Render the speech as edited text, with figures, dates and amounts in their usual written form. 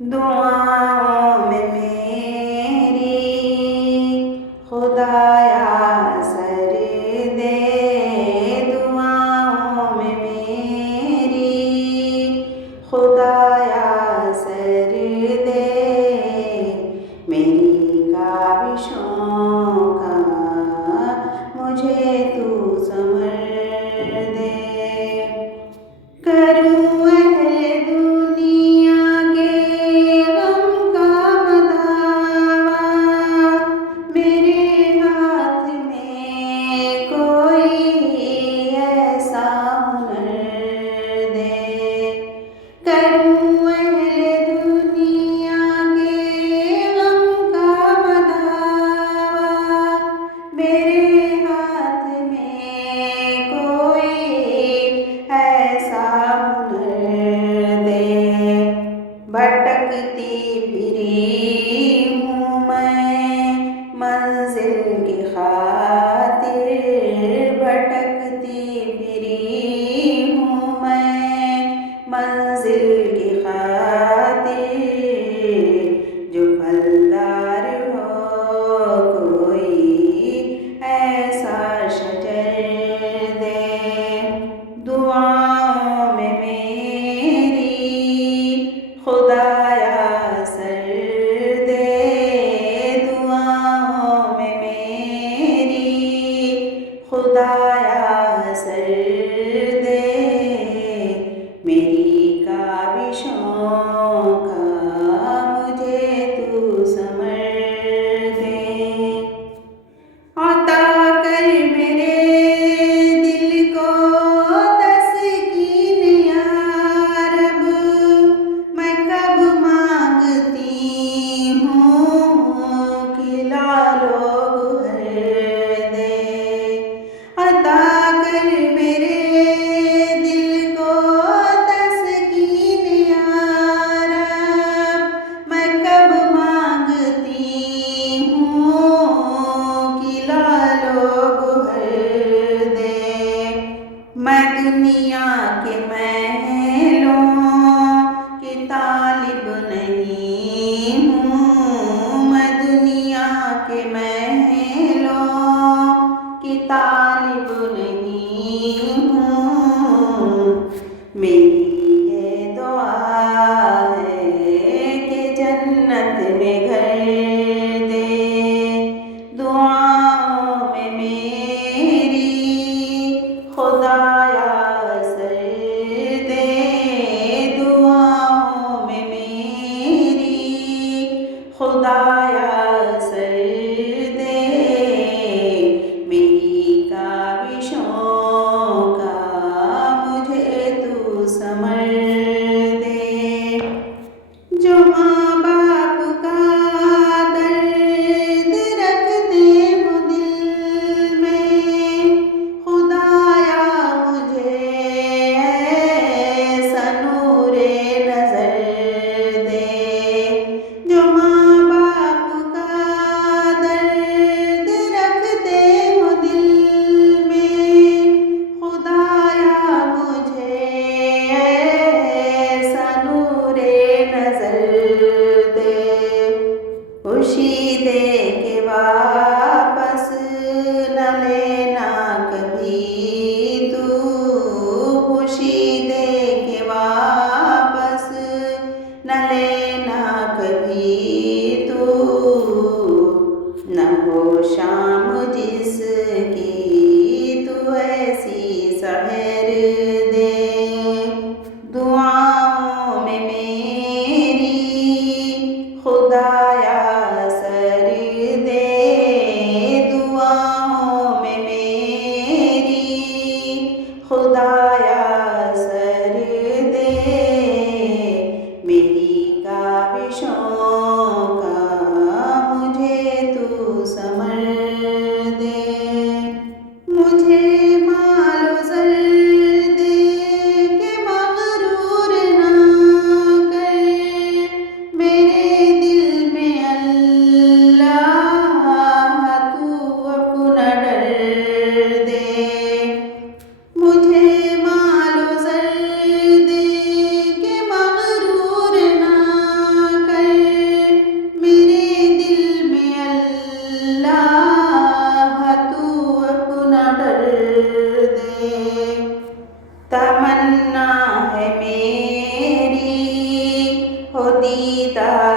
दुआओं में मेरी खुदाया सर दे, दुआओं में मेरी खुदाया सर दे, मेरी काविशों का मुझे तू संवर दे। करूँ अहले दुनिया के गम का बदावा, मेरे हाथ में कोई ऐसा हुनर दे। करूँ अहले दुनिया के गम का बदावा, मेरे हाथ में कोई ऐसा हुनर दे। भटकती फिरी हूँ मैं मंजिल की खातिर, भटकती फिरी हूँ मैं मंजिल की खातिर, जो फलदार हो कोई ऐसा शजर दे। दुआओं में मेरी खुदाया सर दे, दुआओं में मेरी खुदाया सर दे, मेरी काविशों का मुझे तू संवर दे। अता कर मेरे दिल को तस्कीन या रब, मैं कब मांगती हूँ कि लालो गुहर दे। अता कर मेरे दिल को तस्कीन या रब, मैं कब मांगती हूँ कि लालो गुहर दे। मैं दुनिया के महलों की तालिब नहीं हूँ, मैं दुनिया के महलों की तालिब नहीं हूँ। मेरी ये दुआ है कि जन्नत में घर दे। दुआओं में मेरी खुदाया सर दे, दुआओं में मेरी खुदाया सर दे, मेरी काविशों का मुझे तू संवर दे। जो माँ बाप का दर्द रखते हो दिल में, खुदाया मुझे ऐसा नूरे नजर दे। जो माँ बाप का दर्द रखते हो दिल में, खुदाया मुझे ऐसा नूरे नजर दे। खुशी दे के वापस न लेना कभी तू, खुशी दे के वापस न लेना कभी तू, न हो शाम जिसकी तू ऐसी सहर दे। दुआओं में मेरी खुदाया सर दे, दुआओं में मेरी खुदाया सर दे, मेरी सीता